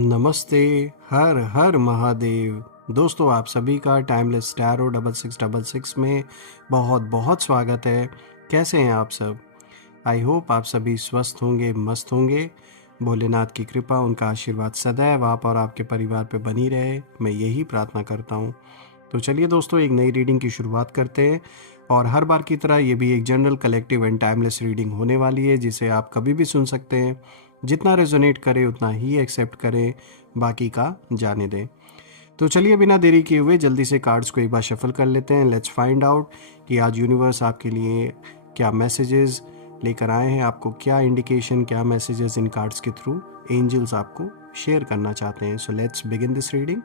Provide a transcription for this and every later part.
नमस्ते। हर हर महादेव। दोस्तों, आप सभी का टाइमलेस टैरो 6666 में बहुत बहुत स्वागत है। कैसे हैं आप सब? आई होप आप सभी स्वस्थ होंगे, मस्त होंगे। भोलेनाथ की कृपा, उनका आशीर्वाद सदैव आप और आपके परिवार पे बनी रहे, मैं यही प्रार्थना करता हूँ। तो चलिए दोस्तों, एक नई रीडिंग की शुरुआत करते हैं। और हर बार की तरह ये भी एक general, collective and timeless reading होने वाली है, जिसे आप कभी भी सुन सकते हैं। जितना रेजोनेट करे उतना ही एक्सेप्ट करें, बाकी का जाने दें। तो चलिए बिना देरी किए हुए जल्दी से कार्ड्स को एक बार शफल कर लेते हैं। लेट्स फाइंड आउट कि आज यूनिवर्स आपके लिए क्या मैसेजेस लेकर आए हैं, आपको क्या इंडिकेशन, क्या मैसेजेस इन कार्ड्स के थ्रू एंजल्स आपको शेयर करना चाहते हैं। So let's begin this reading.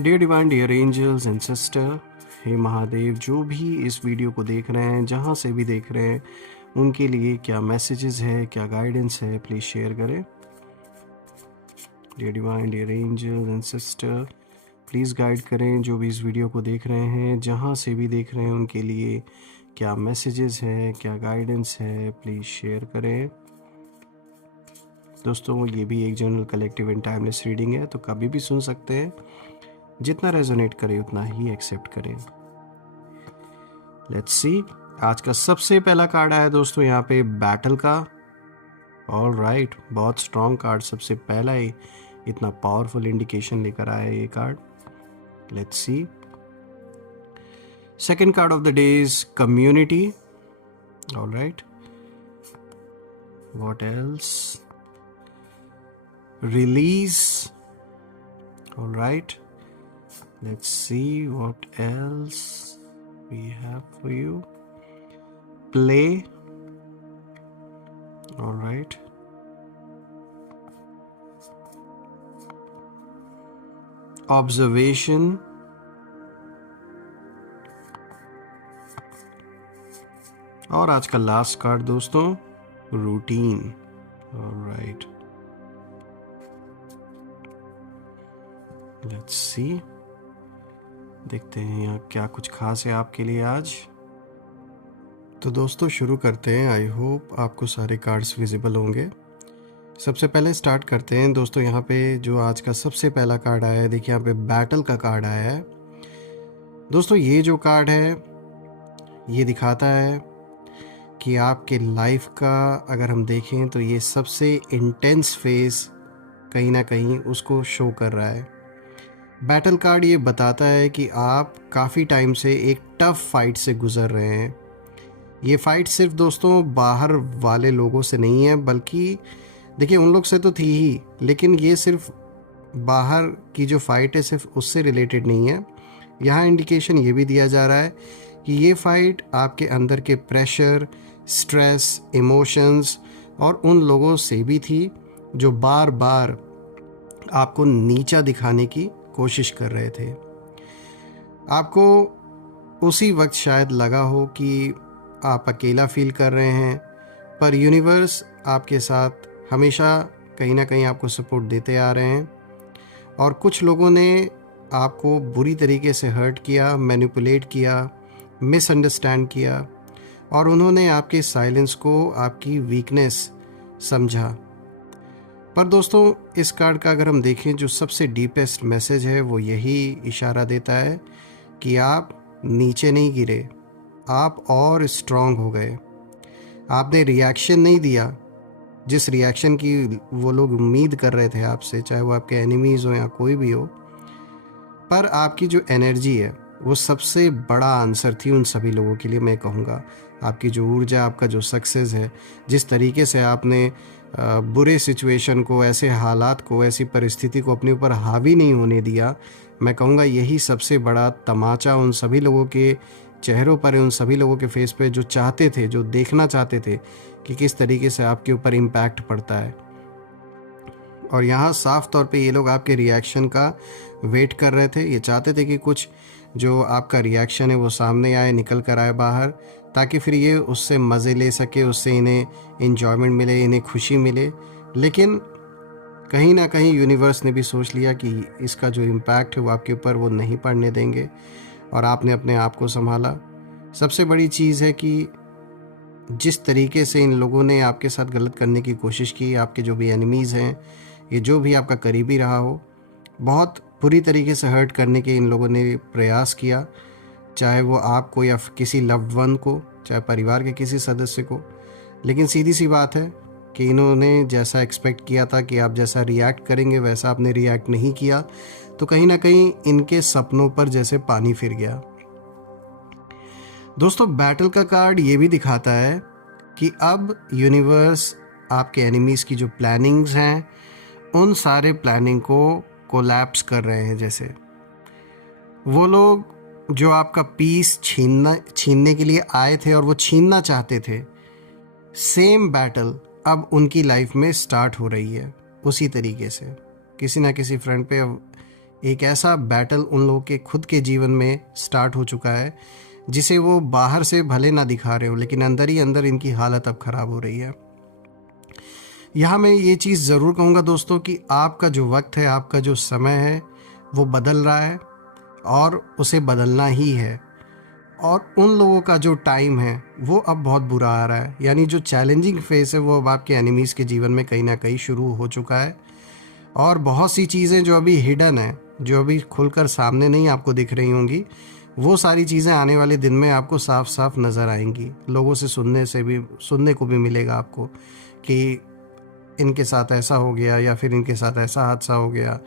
Dear divine, dear angels and sister, हे महादेव, जो भी इस वीडियो को देख रहे हैं, जहाँ से भी देख रहे हैं, उनके लिए क्या मैसेजेस है, क्या गाइडेंस है, प्लीज़ शेयर करें। Dear divine, dear angels and sister, please guide करें जो भी इस वीडियो को देख रहे हैं, जहाँ से भी देख रहे हैं, उनके लिए क्या मैसेजेस है, क्या गाइडेंस है, प्लीज़ शेयर करें। दोस्तों, ये भी एक general, collective and timeless reading है, तो कभी भी सुन सकते हैं। जितना रेजोनेट करे उतना ही एक्सेप्ट करें। Let's see. आज का सबसे पहला कार्ड आया दोस्तों यहाँ पे बैटल का। ऑल राइट, बहुत स्ट्रॉन्ग कार्ड, सबसे पहला ही इतना पावरफुल इंडिकेशन लेकर आया ये card. Let's see. Second card of the day is community. All right, what else? Release. All right, let's see what else we have for you. Play. All right. Observation. और आज का last card दोस्तों, routine. All right. Let's see. देखते हैं यहाँ क्या कुछ खास है आपके लिए आज। तो दोस्तों शुरू करते हैं। आई होप आपको सारे कार्ड्स विजिबल होंगे। सबसे पहले स्टार्ट करते हैं दोस्तों। यहाँ पे जो आज का सबसे पहला कार्ड आया है, देखिए यहाँ पे बैटल का कार्ड आया है। दोस्तों ये जो कार्ड है ये दिखाता है कि आपके लाइफ का, अगर हम देखें तो ये सबसे इंटेंस फेज कहीं ना कहीं उसको शो कर रहा है। बैटल कार्ड ये बताता है कि आप काफ़ी टाइम से एक टफ फाइट से गुज़र रहे हैं। ये फाइट सिर्फ दोस्तों बाहर वाले लोगों से नहीं है, बल्कि देखिए उन लोग से तो थी ही, लेकिन ये सिर्फ बाहर की जो फाइट है सिर्फ उससे रिलेटेड नहीं है। यहाँ इंडिकेशन ये भी दिया जा रहा है कि ये फाइट आपके अंदर के प्रेशर, स्ट्रेस, इमोशंस और उन लोगों से भी थी जो बार बार आपको नीचा दिखाने की कोशिश कर रहे थे। आपको उसी वक्त शायद लगा हो कि आप अकेला फील कर रहे हैं, पर यूनिवर्स आपके साथ हमेशा कहीं ना कहीं आपको सपोर्ट देते आ रहे हैं। और कुछ लोगों ने आपको बुरी तरीके से हर्ट किया, मैनिपुलेट किया, मिसअंडरस्टैंड किया, और उन्होंने आपके साइलेंस को आपकी वीकनेस समझा। पर दोस्तों इस कार्ड का अगर हम देखें, जो सबसे डीपेस्ट मैसेज है वो यही इशारा देता है कि आप नीचे नहीं गिरे, आप और स्ट्रांग हो गए। आपने रिएक्शन नहीं दिया जिस रिएक्शन की वो लोग उम्मीद कर रहे थे आपसे, चाहे वो आपके एनिमीज़ हो या कोई भी हो। पर आपकी जो एनर्जी है वो सबसे बड़ा आंसर थी उन सभी लोगों के लिए। मैं कहूँगा आपकी जो ऊर्जा, आपका जो सक्सेस है, जिस तरीके से आपने बुरे सिचुएशन को, ऐसे हालात को, ऐसी परिस्थिति को अपने ऊपर हावी नहीं होने दिया, मैं कहूँगा यही सबसे बड़ा तमाचा उन सभी लोगों के चेहरों पर है, उन सभी लोगों के फेस पे जो चाहते थे, जो देखना चाहते थे कि किस तरीके से आपके ऊपर इम्पैक्ट पड़ता है। और यहाँ साफ तौर पे ये लोग आपके रिएक्शन का वेट कर रहे थे। ये चाहते थे कि कुछ जो आपका रिएक्शन है वो सामने आए, निकल कर आए बाहर, ताकि फिर ये उससे मज़े ले सके, उससे इन्हें इन्जॉयमेंट मिले, इन्हें खुशी मिले। लेकिन कहीं ना कहीं यूनिवर्स ने भी सोच लिया कि इसका जो इम्पैक्ट है वो आपके ऊपर वो नहीं पड़ने देंगे, और आपने अपने आप को संभाला। सबसे बड़ी चीज़ है कि जिस तरीके से इन लोगों ने आपके साथ गलत करने की कोशिश की, आपके जो भी एनिमीज़ हैं, ये जो भी आपका करीबी रहा हो, बहुत बुरी तरीके से हर्ट करने के इन लोगों ने प्रयास किया, चाहे वो आपको या किसी लव्ड वन को, चाहे परिवार के किसी सदस्य को। लेकिन सीधी सी बात है कि इन्होंने जैसा एक्सपेक्ट किया था कि आप जैसा रिएक्ट करेंगे, वैसा आपने रिएक्ट नहीं किया, तो कहीं ना कहीं इनके सपनों पर जैसे पानी फिर गया। दोस्तों, बैटल का कार्ड ये भी दिखाता है कि अब यूनिवर्स आपके एनिमीज़ की जो प्लानिंग्स हैं, उन सारे प्लानिंग को कोलैप्स कर रहे हैं। जैसे वो लोग जो आपका पीस छीनने के लिए आए थे और वो छीनना चाहते थे, सेम बैटल अब उनकी लाइफ में स्टार्ट हो रही है। उसी तरीके से किसी ना किसी फ्रंट पे अब एक ऐसा बैटल उन लोगों के खुद के जीवन में स्टार्ट हो चुका है, जिसे वो बाहर से भले ना दिखा रहे हो, लेकिन अंदर ही अंदर इनकी हालत अब ख़राब हो रही है। यहाँ मैं ये चीज़ ज़रूर कहूँगा दोस्तों कि आपका जो वक्त है, आपका जो समय है, वो बदल रहा है और उसे बदलना ही है। और उन लोगों का जो टाइम है वो अब बहुत बुरा आ रहा है, यानी जो चैलेंजिंग फेस है वो अब आपके एनिमीज़ के जीवन में कहीं ना कहीं शुरू हो चुका है। और बहुत सी चीज़ें जो अभी हिडन है, जो अभी खुलकर सामने नहीं आपको दिख रही होंगी, वो सारी चीज़ें आने वाले दिन में आपको साफ साफ नज़र आएंगी। लोगों से सुनने को भी मिलेगा आपको कि इनके साथ ऐसा हो गया, या फिर इनके साथ ऐसा हादसा हो गया,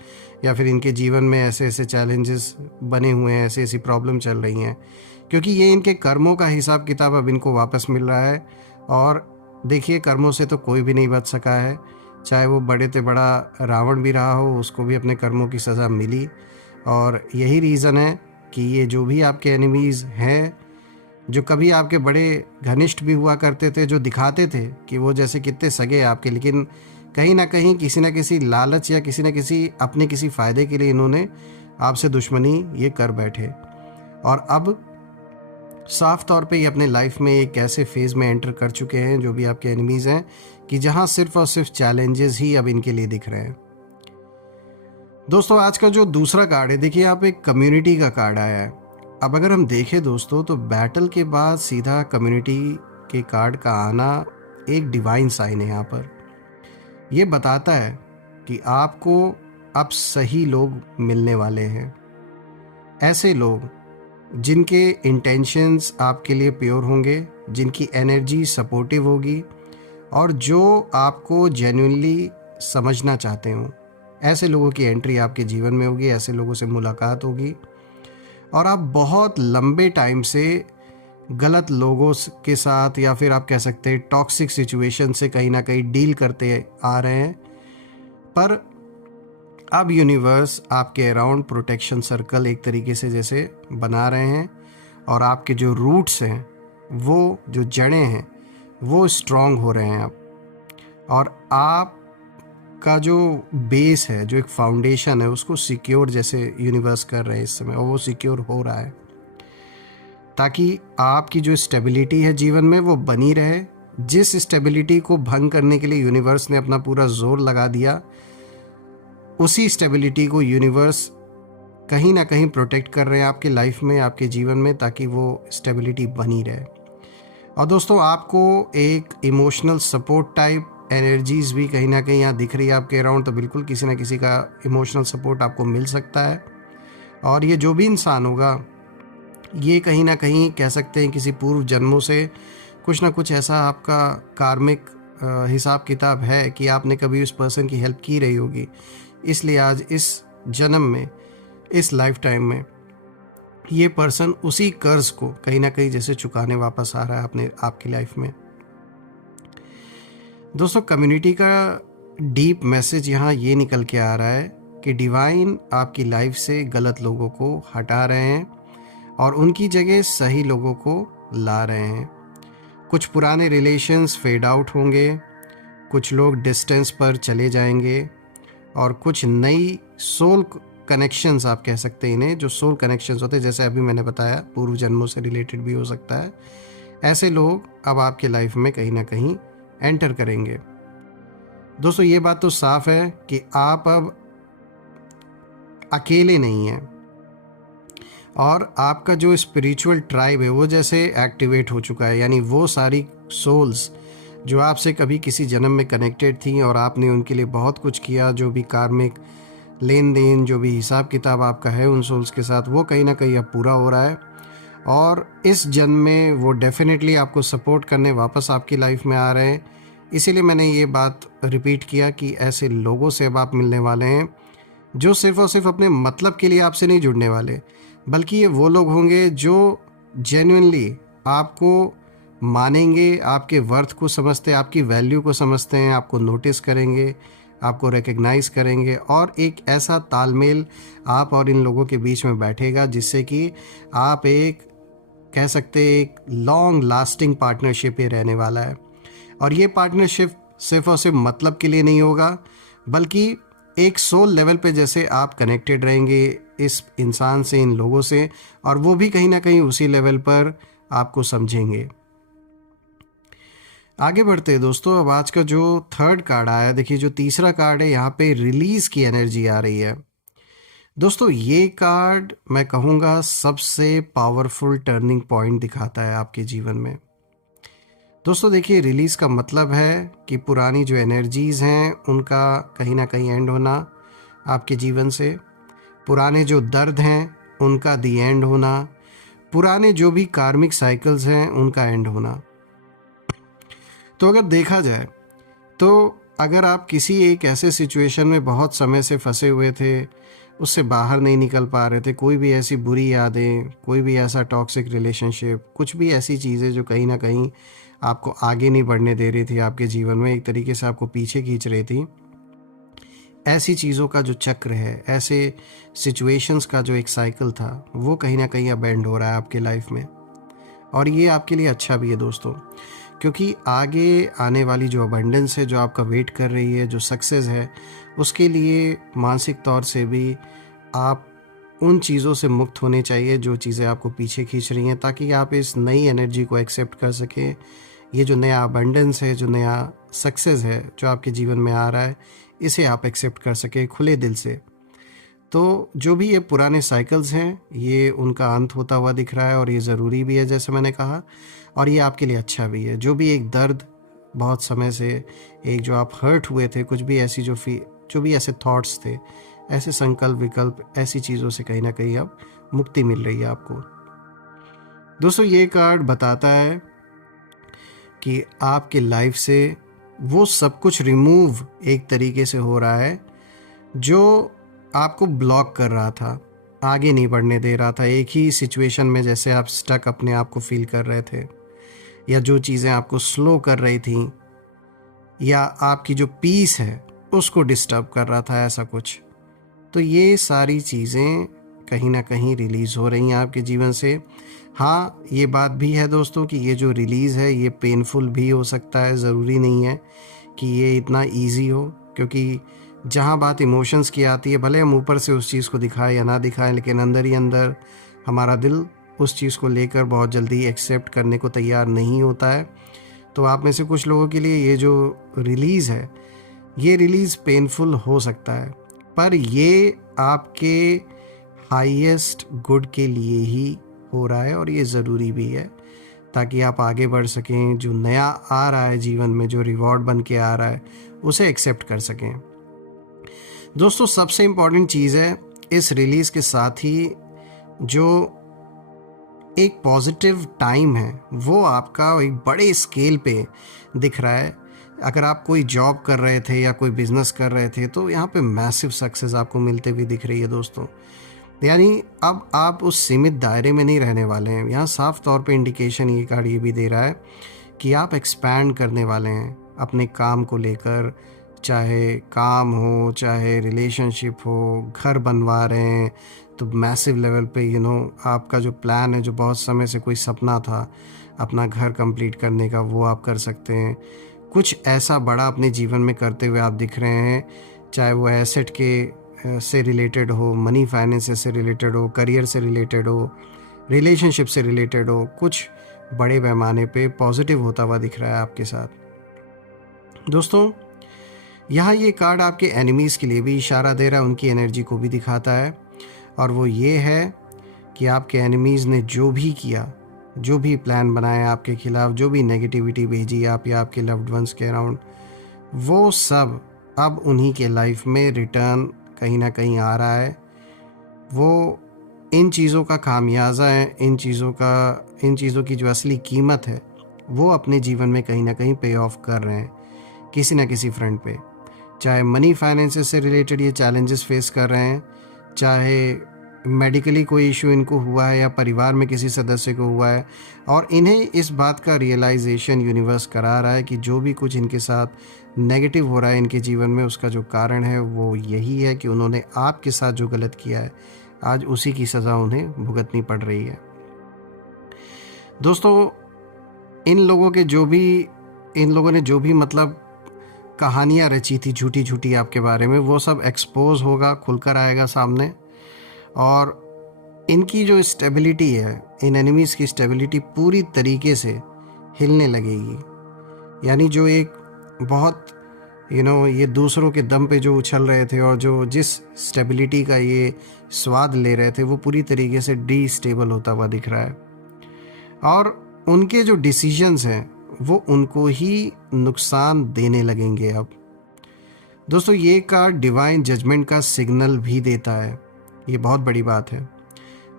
या फिर इनके जीवन में ऐसे ऐसे चैलेंजेस बने हुए हैं, ऐसी ऐसी प्रॉब्लम चल रही हैं, क्योंकि ये इनके कर्मों का हिसाब किताब अब इनको वापस मिल रहा है। और देखिए, कर्मों से तो कोई भी नहीं बच सका है, चाहे वो बड़े से बड़ा रावण भी रहा हो, उसको भी अपने कर्मों की सज़ा मिली। और यही रीज़न है कि ये जो भी आपके एनिमीज़ हैं, जो कभी आपके बड़े घनिष्ठ भी हुआ करते थे, जो दिखाते थे कि वो जैसे कितने सगे आपके, लेकिन कहीं ना कहीं किसी न किसी लालच या किसी न किसी अपने किसी फ़ायदे के लिए इन्होंने आपसे दुश्मनी ये कर बैठे। और अब साफ तौर पे ये अपने लाइफ में एक ऐसे फेज़ में एंटर कर चुके हैं, जो भी आपके एनिमीज़ हैं, कि जहां सिर्फ और सिर्फ चैलेंजेस ही अब इनके लिए दिख रहे हैं। दोस्तों, आज का जो दूसरा कार्ड है, देखिए आप एक कम्युनिटी का कार्ड आया है। अब अगर हम देखें दोस्तों, तो बैटल के बाद सीधा कम्युनिटी के कार्ड का आना एक डिवाइन साइन है। यहाँ पर यह बताता है कि आपको अब सही लोग मिलने वाले हैं, ऐसे लोग जिनके इंटेंशंस आपके लिए प्योर होंगे, जिनकी एनर्जी सपोर्टिव होगी और जो आपको जेन्युइनली समझना चाहते हो। ऐसे लोगों की एंट्री आपके जीवन में होगी, ऐसे लोगों से मुलाकात होगी। और आप बहुत लंबे टाइम से गलत लोगों के साथ, या फिर आप कह सकते हैं टॉक्सिक सिचुएशन से कहीं ना कहीं डील करते आ रहे हैं, पर अब यूनिवर्स आपके अराउंड प्रोटेक्शन सर्कल एक तरीके से जैसे बना रहे हैं, और आपके जो रूट्स हैं, वो जो जड़ें हैं, वो स्ट्रॉन्ग हो रहे हैं अब। और आपका जो बेस है, जो एक फाउंडेशन है, उसको सिक्योर जैसे यूनिवर्स कर रहे हैं इस समय, और वो सिक्योर हो रहा है, ताकि आपकी जो स्टेबिलिटी है जीवन में वो बनी रहे। जिस स्टेबिलिटी को भंग करने के लिए यूनिवर्स ने अपना पूरा जोर लगा दिया, उसी स्टेबिलिटी को यूनिवर्स कहीं ना कहीं प्रोटेक्ट कर रहे हैं आपके लाइफ में, आपके जीवन में, ताकि वो स्टेबिलिटी बनी रहे। और दोस्तों, आपको एक इमोशनल सपोर्ट टाइप एनर्जीज भी कहीं ना कहीं यहाँ दिख रही है आपके अराउंड, तो बिल्कुल किसी ना किसी का इमोशनल सपोर्ट आपको मिल सकता है। और ये जो भी इंसान होगा, ये कहीं ना कहीं कह सकते हैं किसी पूर्व जन्मों से कुछ ना कुछ ऐसा आपका कार्मिक हिसाब किताब है कि आपने कभी उस पर्सन की हेल्प की रही होगी, इसलिए आज इस जन्म में, इस लाइफ टाइम में, ये पर्सन उसी कर्ज को कहीं ना कहीं जैसे चुकाने वापस आ रहा है अपने आपकी लाइफ में। दोस्तों, कम्युनिटी का डीप मैसेज यहाँ ये निकल के आ रहा है कि डिवाइन आपकी लाइफ से गलत लोगों को हटा रहे हैं और उनकी जगह सही लोगों को ला रहे हैं। कुछ पुराने रिलेशंस फेड आउट होंगे, कुछ लोग डिस्टेंस पर चले जाएंगे, और कुछ नई सोल कनेक्शंस, आप कह सकते हैं इन्हें, जो सोल कनेक्शंस होते हैं, जैसे अभी मैंने बताया पूर्व जन्मों से रिलेटेड भी हो सकता है, ऐसे लोग अब आपके लाइफ में कहीं ना कहीं एंटर करेंगे। दोस्तों, ये बात तो साफ है कि आप अब अकेले नहीं हैं। और आपका जो स्पिरिचुअल ट्राइब है वो जैसे एक्टिवेट हो चुका है, यानी वो सारी सोल्स जो आपसे कभी किसी जन्म में कनेक्टेड थी और आपने उनके लिए बहुत कुछ किया, जो भी कार्मिक लेन देन, जो भी हिसाब किताब आपका है उन सोल्स के साथ, वो कहीं ना कहीं अब पूरा हो रहा है। और इस जन्म में वो डेफिनेटली आपको सपोर्ट करने वापस आपकी लाइफ में आ रहे हैं। इसीलिए मैंने ये बात रिपीट किया कि ऐसे लोगों से अब आप मिलने वाले हैं जो सिर्फ़ और सिर्फ अपने मतलब के लिए आपसे नहीं जुड़ने वाले, बल्कि ये वो लोग होंगे जो जेन्युइनली आपको मानेंगे, आपके वर्थ को समझते हैं, आपकी वैल्यू को समझते हैं, आपको नोटिस करेंगे, आपको रिकग्नाइज़ करेंगे, और एक ऐसा तालमेल आप और इन लोगों के बीच में बैठेगा जिससे कि आप एक कह सकते हैं एक लॉन्ग लास्टिंग पार्टनरशिप ये रहने वाला है। और ये पार्टनरशिप सिर्फ और सिर्फ मतलब के लिए नहीं होगा, बल्कि एक सोल लेवल पे जैसे आप कनेक्टेड रहेंगे इस इंसान से, इन लोगों से, और वो भी कहीं ना कहीं उसी लेवल पर आपको समझेंगे। आगे बढ़ते हैं दोस्तों। अब आज का जो थर्ड कार्ड आया, देखिए जो तीसरा कार्ड है यहाँ पे रिलीज की एनर्जी आ रही है। दोस्तों ये कार्ड मैं कहूँगा सबसे पावरफुल टर्निंग पॉइंट दिखाता है आपके जीवन में। दोस्तों देखिए, रिलीज का मतलब है कि पुरानी जो एनर्जीज हैं उनका कहीं ना कहीं एंड होना आपके जीवन से, पुराने जो दर्द हैं उनका दी एंड होना, पुराने जो भी कार्मिक साइकिल्स हैं उनका एंड होना। तो अगर देखा जाए तो अगर आप किसी एक ऐसे सिचुएशन में बहुत समय से फंसे हुए थे, उससे बाहर नहीं निकल पा रहे थे, कोई भी ऐसी बुरी यादें, कोई भी ऐसा टॉक्सिक रिलेशनशिप, कुछ भी ऐसी चीज़ें जो कहीं ना कहीं आपको आगे नहीं बढ़ने दे रही थी आपके जीवन में, एक तरीके से आपको पीछे खींच रही थी, ऐसी चीज़ों का जो चक्र है, ऐसे सिचुएशंस का जो एक साइकिल था, वो कहीं ना कहीं अब एंड हो रहा है आपके लाइफ में। और ये आपके लिए अच्छा भी है दोस्तों, क्योंकि आगे आने वाली जो अबंडेंस है जो आपका वेट कर रही है, जो सक्सेस है, उसके लिए मानसिक तौर से भी आप उन चीज़ों से मुक्त होने चाहिए जो चीज़ें आपको पीछे खींच रही हैं, ताकि आप इस नई एनर्जी को एक्सेप्ट कर सकें। ये जो नया अबंडेंस है, जो नया सक्सेस है जो आपके जीवन में आ रहा है, इसे आप एक्सेप्ट कर सकें खुले दिल से। तो जो भी ये पुराने साइकिल्स हैं, ये उनका अंत होता हुआ दिख रहा है, और ये ज़रूरी भी है जैसे मैंने कहा, और ये आपके लिए अच्छा भी है। जो भी एक दर्द बहुत समय से, एक जो आप हर्ट हुए थे, कुछ भी ऐसी जो भी ऐसे थॉट्स थे, ऐसे संकल्प विकल्प, ऐसी चीज़ों से कहीं ना कहीं अब मुक्ति मिल रही है आपको। दोस्तों ये कार्ड बताता है कि आपके लाइफ से वो सब कुछ रिमूव एक तरीके से हो रहा है जो आपको ब्लॉक कर रहा था, आगे नहीं बढ़ने दे रहा था, एक ही सिचुएशन में जैसे आप स्टक अपने आप को फील कर रहे थे, या जो चीज़ें आपको स्लो कर रही थी, या आपकी जो पीस है उसको डिस्टर्ब कर रहा था, ऐसा कुछ। तो ये सारी चीज़ें कहीं ना कहीं रिलीज़ हो रही हैं आपके जीवन से। हाँ, ये बात भी है दोस्तों कि ये जो रिलीज़ है ये पेनफुल भी हो सकता है, ज़रूरी नहीं है कि ये इतना इजी हो, क्योंकि जहाँ बात इमोशंस की आती है, भले हम ऊपर से उस चीज़ को दिखाएं या ना दिखाएं, लेकिन अंदर ही अंदर हमारा दिल उस चीज़ को लेकर बहुत जल्दी एक्सेप्ट करने को तैयार नहीं होता है। तो आप में से कुछ लोगों के लिए ये जो रिलीज़ है, ये रिलीज़ पेनफुल हो सकता है, पर ये आपके हाईएस्ट गुड के लिए ही हो रहा है, और ये ज़रूरी भी है ताकि आप आगे बढ़ सकें। जो नया आ रहा है जीवन में, जो रिवॉर्ड बन के आ रहा है, उसे एक्सेप्ट कर सकें। दोस्तों सबसे इम्पॉर्टेंट चीज़ है इस रिलीज़ के साथ ही जो एक पॉजिटिव टाइम है वो आपका एक बड़े स्केल पे दिख रहा है। अगर आप कोई जॉब कर रहे थे या कोई बिज़नेस कर रहे थे, तो यहाँ पे मैसिव सक्सेस आपको मिलते हुए दिख रही है दोस्तों। यानी अब आप उस सीमित दायरे में नहीं रहने वाले हैं। यहाँ साफ तौर पे इंडिकेशन ये कार्ड ये भी दे रहा है कि आप एक्सपैंड करने वाले हैं अपने काम को लेकर, चाहे काम हो, चाहे रिलेशनशिप हो, घर बनवा रहे हैं तो मैसिव लेवल पे आपका जो प्लान है, जो बहुत समय से कोई सपना था अपना घर कंप्लीट करने का, वो आप कर सकते हैं। कुछ ऐसा बड़ा अपने जीवन में करते हुए आप दिख रहे हैं, चाहे वो एसेट के से रिलेटेड हो, मनी फाइनेंस से रिलेटेड हो, करियर से रिलेटेड हो, रिलेशनशिप से रिलेटेड हो, कुछ बड़े पैमाने पे पॉजिटिव होता हुआ दिख रहा है आपके साथ। दोस्तों यहाँ ये कार्ड आपके एनिमीज़ के लिए भी इशारा दे रहा है, उनकी एनर्जी को भी दिखाता है, और वो ये है कि आपके एनिमीज़ ने जो भी किया, जो भी प्लान बनाया आपके खिलाफ, जो भी नेगेटिविटी भेजी आप या आपके लव्ड वंस के अराउंड, वो सब अब उन्हीं के लाइफ में रिटर्न कहीं ना कहीं आ रहा है। वो इन चीज़ों का खामियाजा है, इन चीज़ों की जो असली कीमत है वो अपने जीवन में कहीं ना कहीं पे ऑफ कर रहे हैं किसी ना किसी फ्रंट पे। चाहे मनी फाइनेंसेस से रिलेटेड ये चैलेंजेस फेस कर रहे हैं, चाहे मेडिकली कोई इशू इनको हुआ है या परिवार में किसी सदस्य को हुआ है, और इन्हें इस बात का रियलाइजेशन यूनिवर्स करा रहा है कि जो भी कुछ इनके साथ नेगेटिव हो रहा है इनके जीवन में, उसका जो कारण है वो यही है कि उन्होंने आपके साथ जो गलत किया है, आज उसी की सज़ा उन्हें भुगतनी पड़ रही है। दोस्तों, इन लोगों ने जो भी मतलब कहानियाँ रची थी झूठी झूठी आपके बारे में, वो सब एक्सपोज होगा, खुलकर आएगा सामने। और इनकी जो स्टेबिलिटी है, इन एनिमीज़ की स्टेबिलिटी पूरी तरीके से हिलने लगेगी। यानी जो एक बहुत ये दूसरों के दम पे जो उछल रहे थे और जो जिस स्टेबिलिटी का ये स्वाद ले रहे थे, वो पूरी तरीके से डीस्टेबल होता हुआ दिख रहा है। और उनके जो डिसीजंस हैं वो उनको ही नुकसान देने लगेंगे अब। दोस्तों, ये कार्ड डिवाइन जजमेंट का सिग्नल भी देता है। ये बहुत बड़ी बात है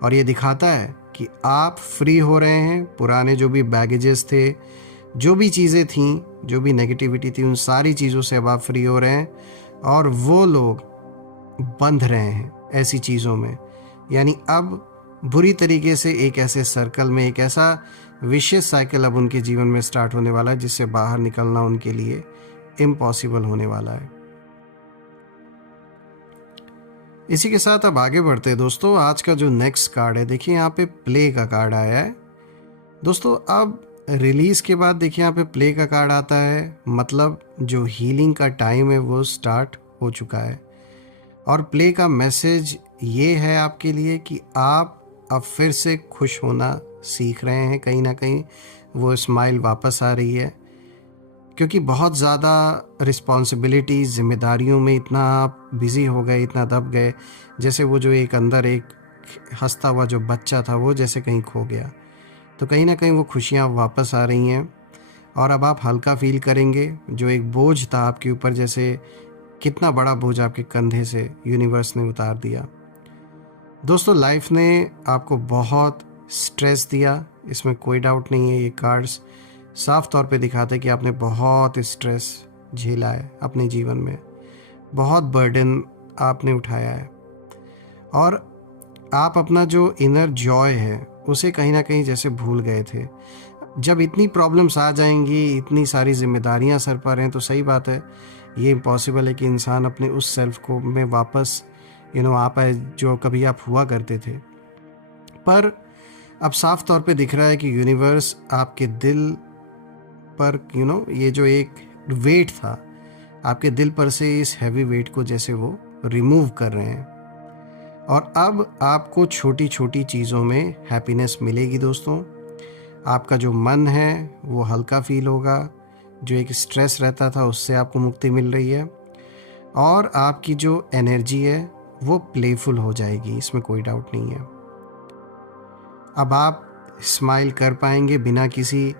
और ये दिखाता है कि आप फ्री हो रहे हैं। पुराने जो भी बैगेजेस थे, जो भी चीज़ें थीं, जो भी नेगेटिविटी थी, उन सारी चीज़ों से अब आप फ्री हो रहे हैं और वो लोग बंध रहे हैं ऐसी चीज़ों में। यानी अब बुरी तरीके से एक ऐसे सर्कल में, एक ऐसा विशेष साइकिल अब उनके जीवन में स्टार्ट होने वाला है जिससे बाहर निकलना उनके लिए इम्पॉसिबल होने वाला है। इसी के साथ अब आगे बढ़ते हैं दोस्तों। आज का जो नेक्स्ट कार्ड है, देखिए यहाँ पे प्ले का कार्ड आया है। दोस्तों, अब रिलीज़ के बाद देखिए यहाँ पे प्ले का कार्ड आता है, मतलब जो हीलिंग का टाइम है वो स्टार्ट हो चुका है। और प्ले का मैसेज ये है आपके लिए कि आप अब फिर से खुश होना सीख रहे हैं। कहीं ना कहीं वो स्माइल वापस आ रही है, क्योंकि बहुत ज़्यादा रिस्पॉन्सिबिलिटी, जिम्मेदारियों में इतना आप बिज़ी हो गए, इतना दब गए, जैसे वो जो एक अंदर एक हंसता हुआ जो बच्चा था वो जैसे कहीं खो गया। तो कहीं ना कहीं वो खुशियाँ वापस आ रही हैं और अब आप हल्का फील करेंगे। जो एक बोझ था आपके ऊपर, जैसे कितना बड़ा बोझ आपके कंधे से यूनिवर्स ने उतार दिया। दोस्तों, लाइफ ने आपको बहुत स्ट्रेस दिया, इसमें कोई डाउट नहीं है। ये कार्ड्स साफ तौर पे दिखाते हैं कि आपने बहुत स्ट्रेस झेला है अपने जीवन में, बहुत बर्डन आपने उठाया है और आप अपना जो इनर जॉय है उसे कहीं ना कहीं जैसे भूल गए थे। जब इतनी प्रॉब्लम्स आ जाएंगी, इतनी सारी जिम्मेदारियां सर पर हैं, तो सही बात है, ये इम्पॉसिबल है कि इंसान अपने उस सेल्फ को में वापस आ पाए जो कभी आप हुआ करते थे। पर अब साफ तौर पे दिख रहा है कि यूनिवर्स आपके दिल पर ये जो एक वेट था आपके दिल पर से, इस हैवी वेट को जैसे वो रिमूव कर रहे हैं और अब आपको छोटी छोटी चीज़ों में हैप्पीनेस मिलेगी। दोस्तों, आपका जो मन है वो हल्का फील होगा, जो एक स्ट्रेस रहता था उससे आपको मुक्ति मिल रही है और आपकी जो एनर्जी है वो प्लेफुल हो जाएगी, इसमें कोई डाउट नहीं है। अब आप स्माइल कर पाएंगे बिना किसी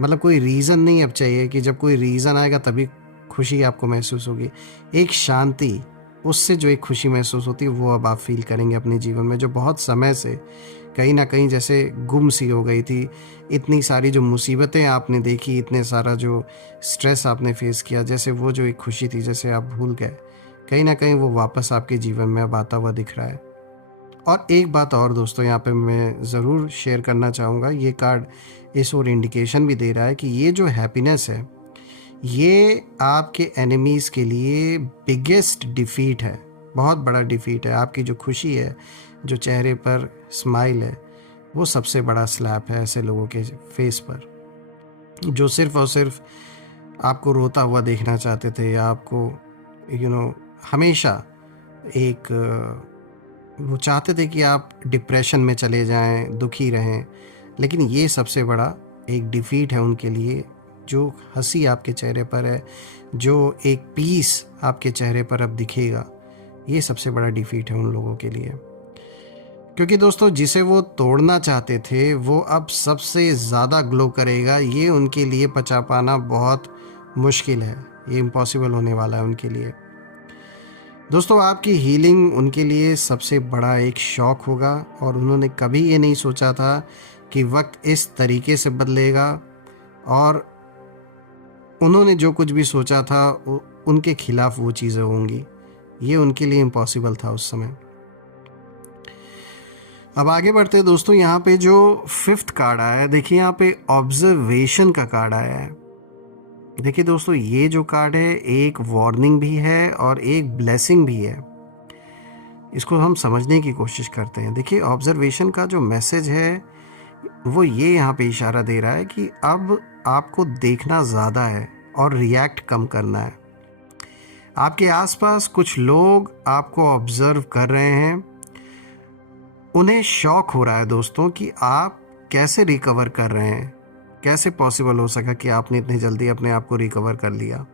कोई रीज़न नहीं अब चाहिए कि जब कोई रीज़न आएगा तभी खुशी आपको महसूस होगी। एक शांति, उससे जो एक खुशी महसूस होती है वो अब आप फील करेंगे अपने जीवन में, जो बहुत समय से कहीं ना कहीं जैसे गुम सी हो गई थी। इतनी सारी जो मुसीबतें आपने देखी, इतने सारा जो स्ट्रेस आपने फेस किया, जैसे वो जो एक खुशी थी जैसे आप भूल गए, कहीं ना कहीं वो वापस आपके जीवन में अब आता हुआ दिख रहा है। और एक बात और दोस्तों यहाँ पे मैं ज़रूर शेयर करना चाहूँगा, ये कार्ड इस और इंडिकेशन भी दे रहा है कि ये जो हैप्पीनेस है ये आपके एनिमीज़ के लिए बिगेस्ट डिफ़ीट है, बहुत बड़ा डिफ़ीट है। आपकी जो खुशी है, जो चेहरे पर स्माइल है, वो सबसे बड़ा स्लैप है ऐसे लोगों के फेस पर जो सिर्फ़ और सिर्फ आपको रोता हुआ देखना चाहते थे या आपको हमेशा एक वो चाहते थे कि आप डिप्रेशन में चले जाएं, दुखी रहें। लेकिन ये सबसे बड़ा एक डिफ़ीट है उनके लिए। जो हंसी आपके चेहरे पर है, जो एक पीस आपके चेहरे पर अब दिखेगा, ये सबसे बड़ा डिफ़ीट है उन लोगों के लिए। क्योंकि दोस्तों जिसे वो तोड़ना चाहते थे वो अब सबसे ज़्यादा ग्लो करेगा। ये उनके लिए पचा पाना बहुत मुश्किल है, ये इम्पॉसिबल होने वाला है उनके लिए। दोस्तों आपकी हीलिंग उनके लिए सबसे बड़ा एक शौक होगा, और उन्होंने कभी ये नहीं सोचा था कि वक्त इस तरीके से बदलेगा, और उन्होंने जो कुछ भी सोचा था उनके खिलाफ वो चीज़ें होंगी। ये उनके लिए इम्पॉसिबल था उस समय। अब आगे बढ़ते हैं दोस्तों। यहाँ पे जो 5th कार्ड आया है, देखिए यहाँ पे ऑब्जर्वेशन का कार्ड आया है। देखिए दोस्तों ये जो कार्ड है एक वार्निंग भी है और एक ब्लेसिंग भी है। इसको हम समझने की कोशिश करते हैं। देखिए ऑब्जर्वेशन का जो मैसेज है वो ये यहाँ पे इशारा दे रहा है कि अब आपको देखना ज़्यादा है और रिएक्ट कम करना है। आपके आसपास कुछ लोग आपको ऑब्जर्व कर रहे हैं, उन्हें शौक हो रहा है दोस्तों कि आप कैसे रिकवर कर रहे हैं, कैसे पॉसिबल हो सका कि आपने इतनी जल्दी अपने आप को रिकवर कर लिया।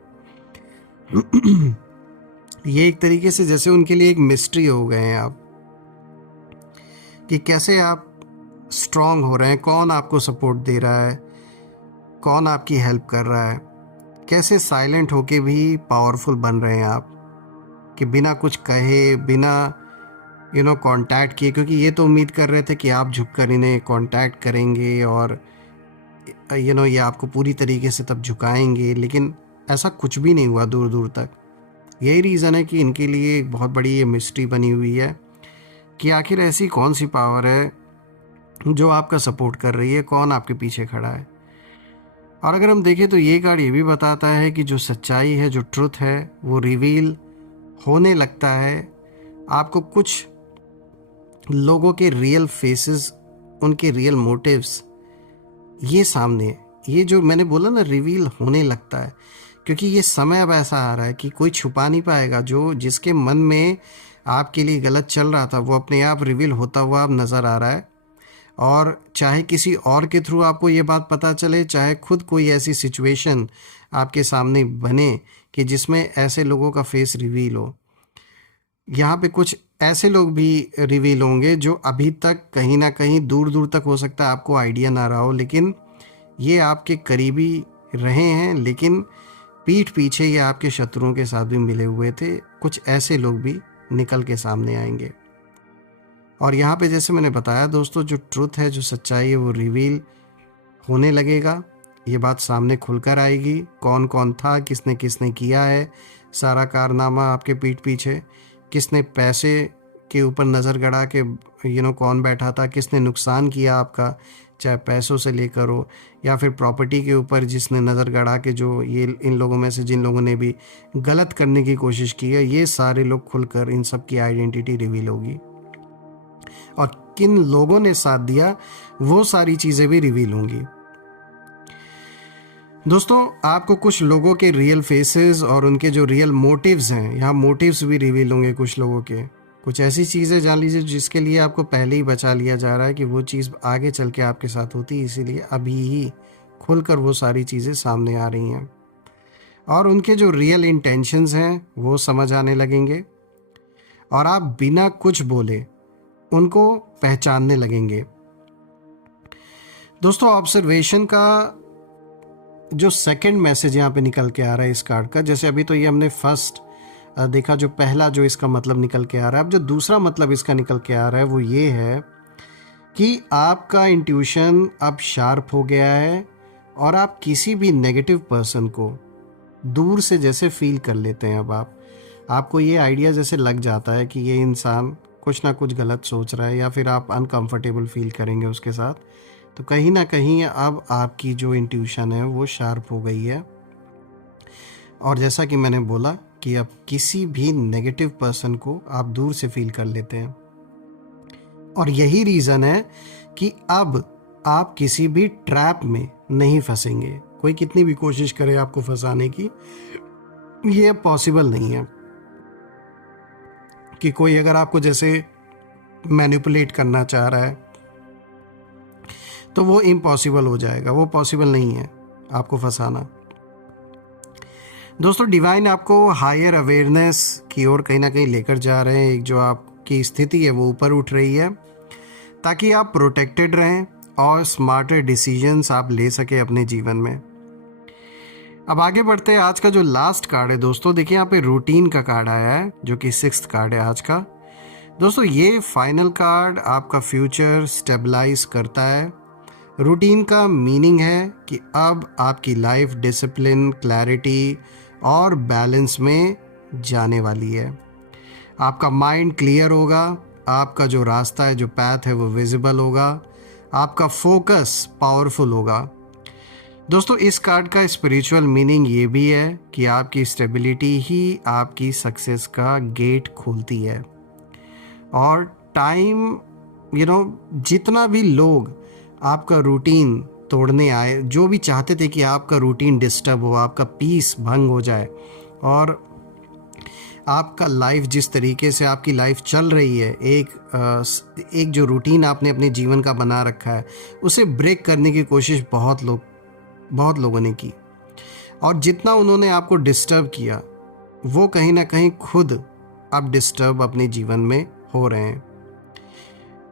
ये एक तरीके से जैसे उनके लिए एक मिस्ट्री हो गए हैं आप, कि कैसे आप स्ट्रांग हो रहे हैं, कौन आपको सपोर्ट दे रहा है, कौन आपकी हेल्प कर रहा है, कैसे साइलेंट होके भी पावरफुल बन रहे हैं आप, कि बिना कुछ कहे, बिना कांटेक्ट किए, क्योंकि ये तो उम्मीद कर रहे थे कि आप झुककर इन्हें कांटेक्ट करेंगे और ये आपको पूरी तरीके से तब झुकाएंगे, लेकिन ऐसा कुछ भी नहीं हुआ दूर दूर तक। यही रीज़न है कि इनके लिए एक बहुत बड़ी ये मिस्ट्री बनी हुई है कि आखिर ऐसी कौन सी पावर है जो आपका सपोर्ट कर रही है, कौन आपके पीछे खड़ा है। और अगर हम देखें तो ये कार्ड ये भी बताता है कि जो सच्चाई है, जो ट्रुथ है, वो रिवील होने लगता है। आपको कुछ लोगों के रियल फेसेस, उनके रियल मोटिव्स ये सामने, ये जो मैंने बोला ना रिवील होने लगता है, क्योंकि ये समय अब ऐसा आ रहा है कि कोई छुपा नहीं पाएगा। जो जिसके मन में आपके लिए गलत चल रहा था वो अपने आप रिवील होता हुआ अब नज़र आ रहा है। और चाहे किसी और के थ्रू आपको ये बात पता चले, चाहे खुद कोई ऐसी सिचुएशन आपके सामने बने कि जिसमें ऐसे लोगों का फेस रिवील हो, यहाँ पे कुछ ऐसे लोग भी रिवील होंगे जो अभी तक कहीं ना कहीं दूर दूर तक हो सकता है आपको आइडिया ना रहा हो, लेकिन ये आपके करीबी रहे हैं, लेकिन पीठ पीछे ये आपके शत्रुओं के साथ भी मिले हुए थे। कुछ ऐसे लोग भी निकल के सामने आएंगे। और यहाँ पे जैसे मैंने बताया दोस्तों, जो ट्रुथ है, जो सच्चाई है, वो रिवील होने लगेगा। ये बात सामने खुलकर आएगी, कौन कौन था, किसने किसने किया है सारा कारनामा आपके पीठ पीछे, किसने पैसे के ऊपर नज़र गड़ा के कौन बैठा था, किसने नुकसान किया आपका, चाहे पैसों से लेकर हो या फिर प्रॉपर्टी के ऊपर जिसने नज़र गड़ा के, जो ये इन लोगों में से जिन लोगों ने भी गलत करने की कोशिश की है, ये सारे लोग खुलकर इन सब की आइडेंटिटी रिवील होगी। और किन लोगों ने साथ दिया वो सारी चीज़ें भी रिवील होंगी। दोस्तों आपको कुछ लोगों के रियल फेसेस और उनके जो रियल मोटिव्स हैं, यहाँ मोटिव्स भी रिवील होंगे कुछ लोगों के। कुछ ऐसी चीज़ें जान लीजिए जिसके लिए आपको पहले ही बचा लिया जा रहा है कि वो चीज़ आगे चल के आपके साथ होती है, इसीलिए अभी ही खुलकर वो सारी चीज़ें सामने आ रही हैं। और उनके जो रियल इंटेंशंस हैं वो समझ आने लगेंगे, और आप बिना कुछ बोले उनको पहचानने लगेंगे। दोस्तों ऑब्जर्वेशन का जो सेकंड मैसेज यहाँ पे निकल के आ रहा है इस कार्ड का, जैसे अभी तो ये हमने फर्स्ट देखा, जो पहला जो इसका मतलब निकल के आ रहा है, अब जो दूसरा मतलब इसका निकल के आ रहा है वो ये है कि आपका इंट्यूशन अब शार्प हो गया है और आप किसी भी नेगेटिव पर्सन को दूर से जैसे फील कर लेते हैं। अब आपको ये आइडिया जैसे लग जाता है कि ये इंसान कुछ ना कुछ गलत सोच रहा है, या फिर आप अनकंफर्टेबल फील करेंगे उसके साथ। तो कहीं ना कहीं अब आपकी जो इंट्यूशन है वो शार्प हो गई है, और जैसा कि मैंने बोला कि अब किसी भी नेगेटिव पर्सन को आप दूर से फील कर लेते हैं। और यही रीज़न है कि अब आप किसी भी ट्रैप में नहीं फंसेंगे। कोई कितनी भी कोशिश करे आपको फंसाने की, ये पॉसिबल नहीं है। कि कोई अगर आपको जैसे मैनिपुलेट करना चाह रहा है तो वो इम्पॉसिबल हो जाएगा, वो पॉसिबल नहीं है आपको फंसाना। दोस्तों डिवाइन आपको हायर अवेयरनेस की ओर कहीं ना कहीं लेकर जा रहे हैं। एक जो आपकी स्थिति है वो ऊपर उठ रही है, ताकि आप प्रोटेक्टेड रहें और स्मार्टर डिसीजंस आप ले सके अपने जीवन में। अब आगे बढ़ते हैं। आज का जो लास्ट कार्ड है दोस्तों, देखिए यहाँ पे रूटीन का कार्ड आया है जो कि 6th कार्ड है आज का। दोस्तों ये फाइनल कार्ड आपका फ्यूचर स्टेबलाइज करता है। रूटीन का मीनिंग है कि अब आपकी लाइफ डिसिप्लिन, क्लैरिटी और बैलेंस में जाने वाली है। आपका माइंड क्लियर होगा, आपका जो रास्ता है, जो पैथ है वो विजिबल होगा, आपका फोकस पावरफुल होगा। दोस्तों इस कार्ड का स्पिरिचुअल मीनिंग ये भी है कि आपकी स्टेबिलिटी ही आपकी सक्सेस का गेट खोलती है। और टाइम जितना भी लोग आपका रूटीन तोड़ने आए, जो भी चाहते थे कि आपका रूटीन डिस्टर्ब हो, आपका पीस भंग हो जाए और आपका लाइफ जिस तरीके से आपकी लाइफ चल रही है, एक जो रूटीन आपने अपने जीवन का बना रखा है, उसे ब्रेक करने की कोशिश बहुत लोगों ने की। और जितना उन्होंने आपको डिस्टर्ब किया, वो कहीं ना कहीं खुद अब डिस्टर्ब अपने जीवन में हो रहे हैं।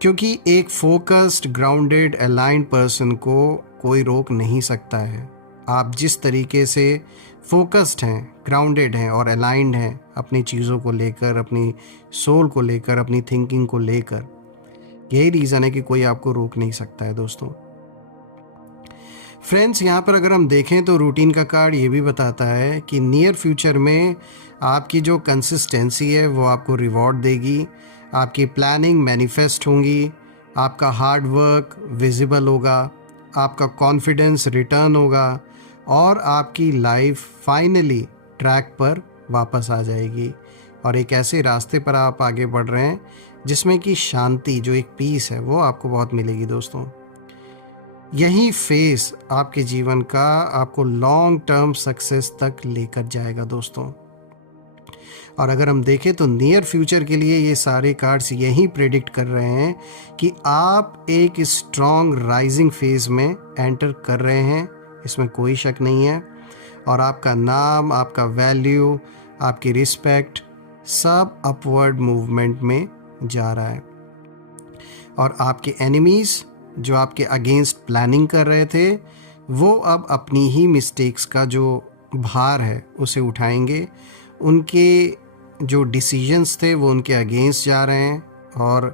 क्योंकि एक फोकस्ड, ग्राउंडेड, अलाइंड पर्सन को कोई रोक नहीं सकता है। आप जिस तरीके से फोकस्ड हैं, ग्राउंडेड हैं और अलाइंड हैं अपनी चीज़ों को लेकर, अपनी सोल को लेकर, अपनी थिंकिंग को लेकर, यही रीज़न है कि कोई आपको रोक नहीं सकता है दोस्तों। फ्रेंड्स, यहाँ पर अगर हम देखें तो रूटीन का कार्ड ये भी बताता है कि नियर फ्यूचर में आपकी जो कंसिस्टेंसी है वो आपको रिवॉर्ड देगी, आपकी प्लानिंग मैनिफेस्ट होंगी, आपका हार्ड वर्क विजिबल होगा, आपका कॉन्फिडेंस रिटर्न होगा और आपकी लाइफ फाइनली ट्रैक पर वापस आ जाएगी और एक ऐसे रास्ते पर आप आगे बढ़ रहे हैं जिसमें कि शांति, जो एक पीस है, वो आपको बहुत मिलेगी दोस्तों। यही फेस आपके जीवन का आपको लॉन्ग टर्म सक्सेस तक लेकर जाएगा दोस्तों। और अगर हम देखें तो नियर फ्यूचर के लिए ये सारे कार्ड्स यही प्रेडिक्ट कर रहे हैं कि आप एक स्ट्रॉन्ग राइजिंग फेज में एंटर कर रहे हैं, इसमें कोई शक नहीं है। और आपका नाम, आपका वैल्यू, आपकी रिस्पेक्ट सब अपवर्ड मूवमेंट में जा रहा है। और आपके एनिमीज़ जो आपके अगेंस्ट प्लानिंग कर रहे थे, वो अब अपनी ही मिस्टेक्स का जो भार है उसे उठाएंगे। उनके जो डिसीजंस थे वो उनके अगेंस्ट जा रहे हैं और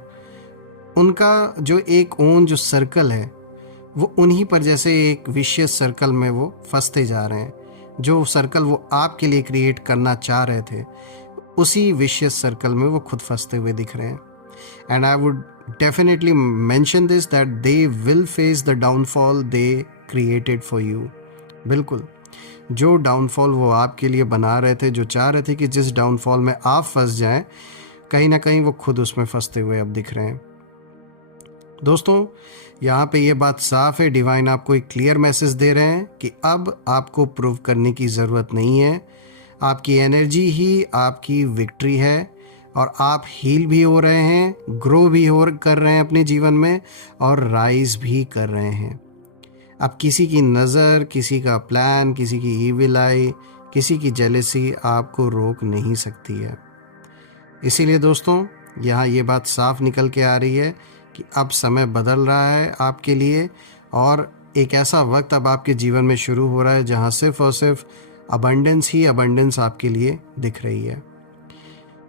उनका जो एक ओन जो सर्कल है वो उन्हीं पर जैसे एक विशियस सर्कल में वो फंसते जा रहे हैं। जो सर्कल वो आपके लिए क्रिएट करना चाह रहे थे, उसी विशियस सर्कल में वो खुद फंसते हुए दिख रहे हैं। And I would definitely mention this that they will face the downfall they created for you। बिल्कुल, जो डाउनफॉल वो आपके लिए बना रहे थे, जो चाह रहे थे कि जिस डाउनफॉल में आप फंस जाएं, कहीं ना कहीं वो खुद उसमें फंसते हुए अब दिख रहे हैं दोस्तों। यहाँ पे ये बात साफ है, डिवाइन आपको एक क्लियर मैसेज दे रहे हैं कि अब आपको प्रूव करने की ज़रूरत नहीं है। आपकी एनर्जी ही आपकी विक्ट्री है और आप हील भी हो रहे हैं, ग्रो भी कर रहे हैं अपने जीवन में और राइज भी कर रहे हैं। अब किसी की नज़र, किसी का प्लान, किसी की ईविल आई, किसी की जेलसी आपको रोक नहीं सकती है। इसीलिए दोस्तों यहाँ ये बात साफ निकल के आ रही है कि अब समय बदल रहा है आपके लिए और एक ऐसा वक्त अब आपके जीवन में शुरू हो रहा है जहाँ सिर्फ और सिर्फ अबंडेंस ही अबंडेंस आपके लिए दिख रही है।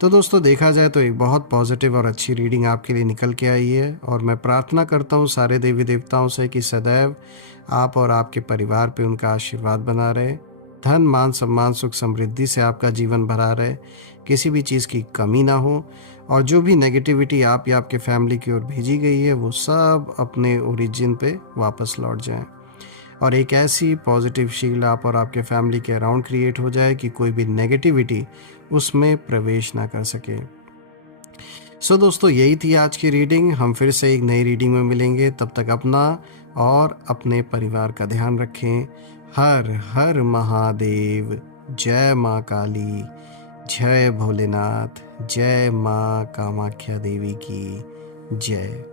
तो दोस्तों देखा जाए तो एक बहुत पॉजिटिव और अच्छी रीडिंग आपके लिए निकल के आई है और मैं प्रार्थना करता हूँ सारे देवी देवताओं से कि सदैव आप और आपके परिवार पे उनका आशीर्वाद बना रहे, धन, मान, सम्मान, सुख, समृद्धि से आपका जीवन भरा रहे, किसी भी चीज़ की कमी ना हो और जो भी नेगेटिविटी आप या आपके फैमिली की ओर भेजी गई है वो सब अपने ओरिजिन पे वापस लौट जाए और एक ऐसी पॉजिटिव शील्ड आप और आपके फैमिली के अराउंड क्रिएट हो जाए कि कोई भी नेगेटिविटी उसमें प्रवेश ना कर सके। सो दोस्तों यही थी आज की रीडिंग। हम फिर से एक नई रीडिंग में मिलेंगे, तब तक अपना और अपने परिवार का ध्यान रखें। हर हर महादेव। जय माँ काली, जय भोलेनाथ, जय माँ कामाख्या देवी की जय।